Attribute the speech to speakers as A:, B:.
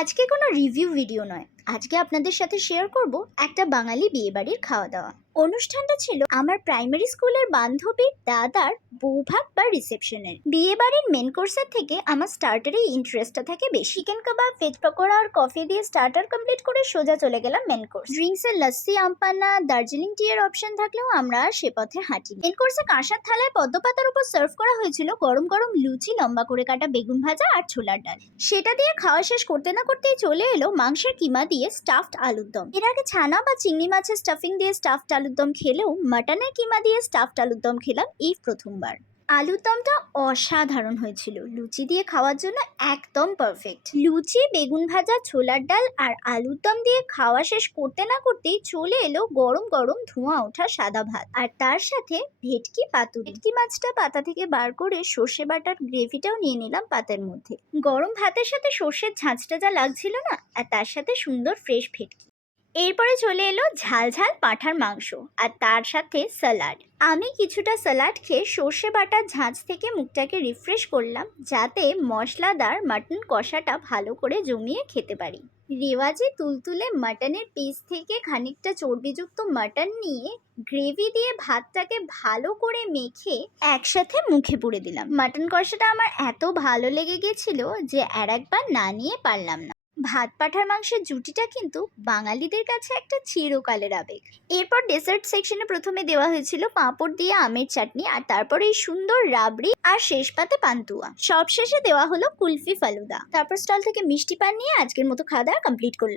A: আজকে কোনো review video নয়। আজকে আপনাদের সাথে শেয়ার করব একটা বাঙালি বিয়েবাড়ির খাওয়া দাওয়া অনুষ্ঠানটা ছিল আমার প্রাইমারি স্কুলের বান্ধবীর দাদার বৌভাত বা রিসেপশনের বিয়ে বাড়ির মেন কোর্সের থেকে আমার স্টার্টারে ইন্টারেস্টটা থাকে। বেশি চিকেন কাবাব ভেজ পকোড়া আর কফি দিয়ে স্টার্টার কমপ্লিট করে সোজা চলে গেলাম মেন কোর্স ড্রিঙ্কসের লস্যি আমপান্না, দার্জিলিং টি এর অপশন থাকলেও আমরা সে পথে হাঁটি মেন কোর্সে কাঁসার থালায় পদ্মপাতার উপর সার্ভ করা হয়েছিল গরম গরম লুচি, লম্বা করে কাটা বেগুন ভাজা আর ছোলার ডাল। সেটা দিয়ে খাওয়া শেষ করতে না করতেই চলে এলো মাংসের কিমা দিয়ে স্টাফড আলুর দম এর আগে ছানা বা চিংড়ি মাছের স্টাফিং দিয়ে স্টাফড আলুর দম খেলেও মাটনের কিমা দিয়ে স্টাফড আলুর দম খেলাম এই প্রথমবার। আলুর দমটা অসাধারণ হয়েছিল। লুচি দিয়ে খাওয়ার জন্য একদম পারফেক্ট লুচি, বেগুন ভাজা, ছোলার ডাল আর আলুর দম দিয়ে খাওয়া শেষ করতে না করতেই চলে এলো গরম গরম ধোঁয়া ওঠা সাদা ভাত। আর তার সাথে ভেটকি পাতু ভেটকি মাছটা পাতা থেকে বার করে সর্ষে বাটার গ্রেভিটাও নিয়ে নিলাম পাতের মধ্যে। গরম ভাতের সাথে সর্ষের ঝাঁঝটা যা লাগছিল না, আর তার সাথে সুন্দর ফ্রেশ ভেটকি। এরপরে চলে এলো ঝাল ঝাল পাঁঠার মাংস আর তার সাথে স্যালাড আমি কিছুটা স্যালাড খেয়ে সর্ষে বাটার ঝাঁঝ থেকে মুখটাকে রিফ্রেশ করলাম যাতে মশলাদার মাটন কষাটা ভালো করে জমিয়ে খেতে পারি। রেওয়াজে তুলতুলে মাটনের পিস থেকে খানিকটা চর্বিযুক্ত মাটন নিয়ে গ্রেভি দিয়ে ভাতটাকে ভালো করে মেখে একসাথে মুখে পুড়ে দিলাম। মাটন কষাটা আমার এত ভালো লেগে গেছিল যে আর একবার না নিয়ে পারলাম না। ভাত পাঠার মাংসের জুটিটা কিন্তু বাঙালিদের কাছে একটা চিরকালের আবেগ। এরপর ডেসার্ট সেকশনে প্রথমে দেওয়া হয়েছিল পাঁপড় দিয়ে আমের চাটনি আর তারপরে এই সুন্দর রাবড়ি আর শেষ পাতে পান্তুয়া। সবশেষে দেওয়া হলো কুলফি ফালুদা। তারপর স্টল থেকে মিষ্টি পান নিয়ে আজকের মতো খাওয়া দাওয়া কমপ্লিট করলাম।